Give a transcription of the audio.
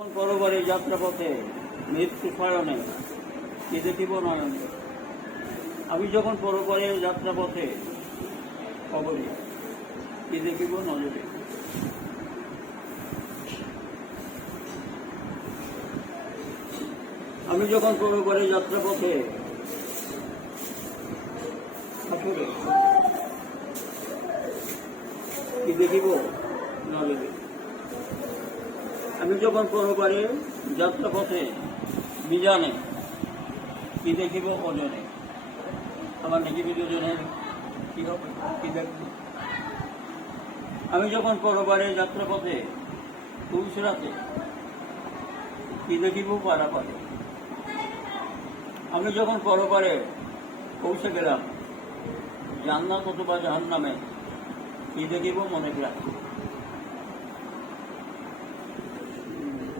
পরবারে যাত্রাপথে মৃত্যু শয়নে কি দেখিব নয়নে। আমি যখন পরবারে যাত্রাপথে কবরে কি দেখিব নজরে। আমি যখন পরবারে যাত্রাপথে আসরে কি দেখিব নজরে। আমি যখন পরবারে যাত্রাপথে বিজানে কি দেখিব ওজনে। আমার নেকি ওজনে কি হবে কি দেখব। আমি যখন পরবারে যাত্রাপথে তুলসিরাতে কি দেখিব পারাপারে। আমি যখন পরবারে পৌঁছে গেলাম জান্নাত অথবা জাহান্নামে কি দেখিব মনে রাখি।